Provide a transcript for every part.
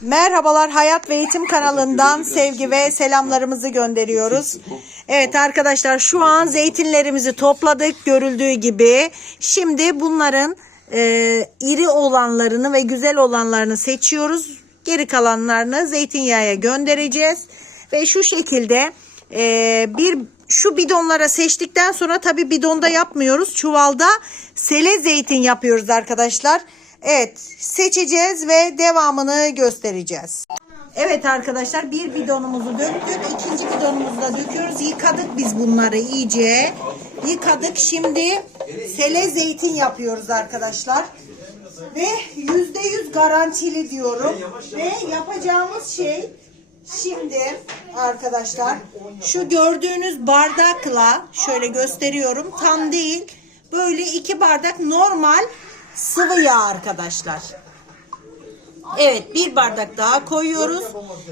Merhabalar Hayat ve Eğitim kanalından sevgi ve selamlarımızı gönderiyoruz. Evet arkadaşlar şu an zeytinlerimizi topladık görüldüğü gibi. Şimdi bunların e, iri olanlarını ve güzel olanlarını seçiyoruz. Geri kalanlarını zeytinyağına göndereceğiz. Ve şu şekilde e, bir şu bidonlara seçtikten sonra tabi bidonda yapmıyoruz. Çuvalda sele zeytin yapıyoruz arkadaşlar. Evet seçeceğiz ve devamını göstereceğiz. Evet arkadaşlar bir bidonumuzu döktük. ikinci bidonumuzu da döküyoruz. Yıkadık biz bunları iyice. Yıkadık. Şimdi sele zeytin yapıyoruz arkadaşlar. Ve yüzde yüz garantili diyorum. Ve yapacağımız şey şimdi arkadaşlar şu gördüğünüz bardakla şöyle gösteriyorum. Tam değil. Böyle iki bardak normal sıvı yağ arkadaşlar. Evet bir bardak daha koyuyoruz.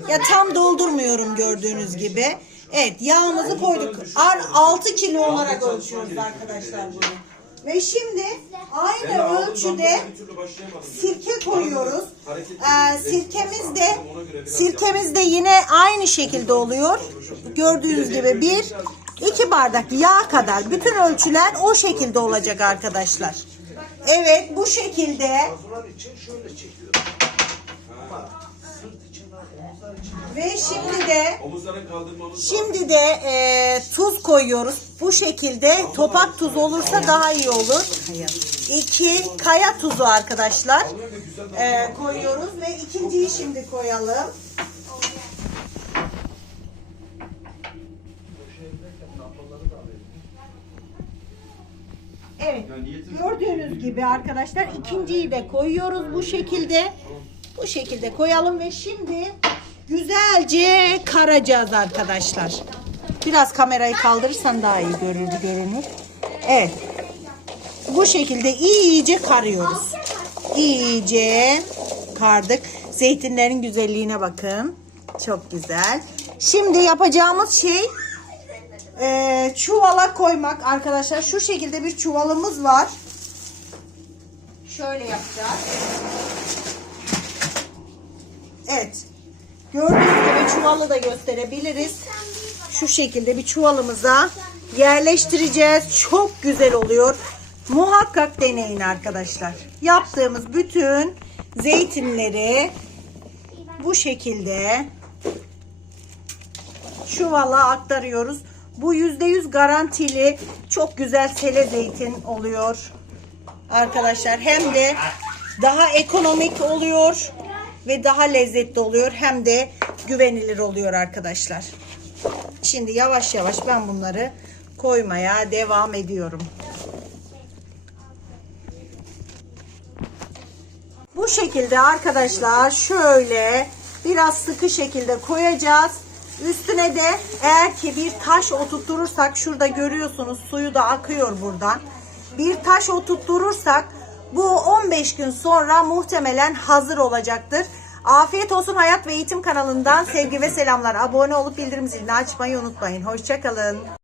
Ya tam doldurmuyorum gördüğünüz gibi. Evet yağımızı koyduk. 6 kilo olarak ölçüyoruz arkadaşlar bunu. Ve şimdi aynı ölçüde sirke koyuyoruz. Ee, sirkemiz de sirkemiz de yine aynı şekilde oluyor. Gördüğünüz gibi bir iki bardak yağ kadar bütün ölçüler o şekilde olacak arkadaşlar. Evet bu şekilde. Ve şimdi de kaldırmamız Şimdi de e, tuz koyuyoruz. Bu şekilde topak tuz olursa daha iyi olur. İki kaya tuzu arkadaşlar. E, koyuyoruz ve ikinciyi şimdi koyalım. Gördüğünüz gibi arkadaşlar ikinciyi de koyuyoruz bu şekilde. Bu şekilde koyalım ve şimdi güzelce karacağız arkadaşlar. Biraz kamerayı kaldırırsan daha iyi görür görünür. Evet. Bu şekilde iyice karıyoruz. İyice kardık. Zeytinlerin güzelliğine bakın. Çok güzel. Şimdi yapacağımız şey e, çuvala koymak arkadaşlar. Şu şekilde bir çuvalımız var. Şöyle yapacağız. Evet. Gördüğünüz gibi çuvalı da gösterebiliriz. Şu şekilde bir çuvalımıza yerleştireceğiz. Çok güzel oluyor. Muhakkak deneyin arkadaşlar. Yaptığımız bütün zeytinleri bu şekilde çuvala aktarıyoruz. Bu %100 garantili çok güzel sele zeytin oluyor. Arkadaşlar hem de daha ekonomik oluyor ve daha lezzetli oluyor hem de güvenilir oluyor arkadaşlar. Şimdi yavaş yavaş ben bunları koymaya devam ediyorum. Bu şekilde arkadaşlar şöyle biraz sıkı şekilde koyacağız. Üstüne de eğer ki bir taş oturturursak şurada görüyorsunuz suyu da akıyor buradan. Bir taş oturturursak bu 15 gün sonra muhtemelen hazır olacaktır. Afiyet olsun Hayat ve Eğitim kanalından sevgi ve selamlar. Abone olup bildirim zilini açmayı unutmayın. Hoşçakalın.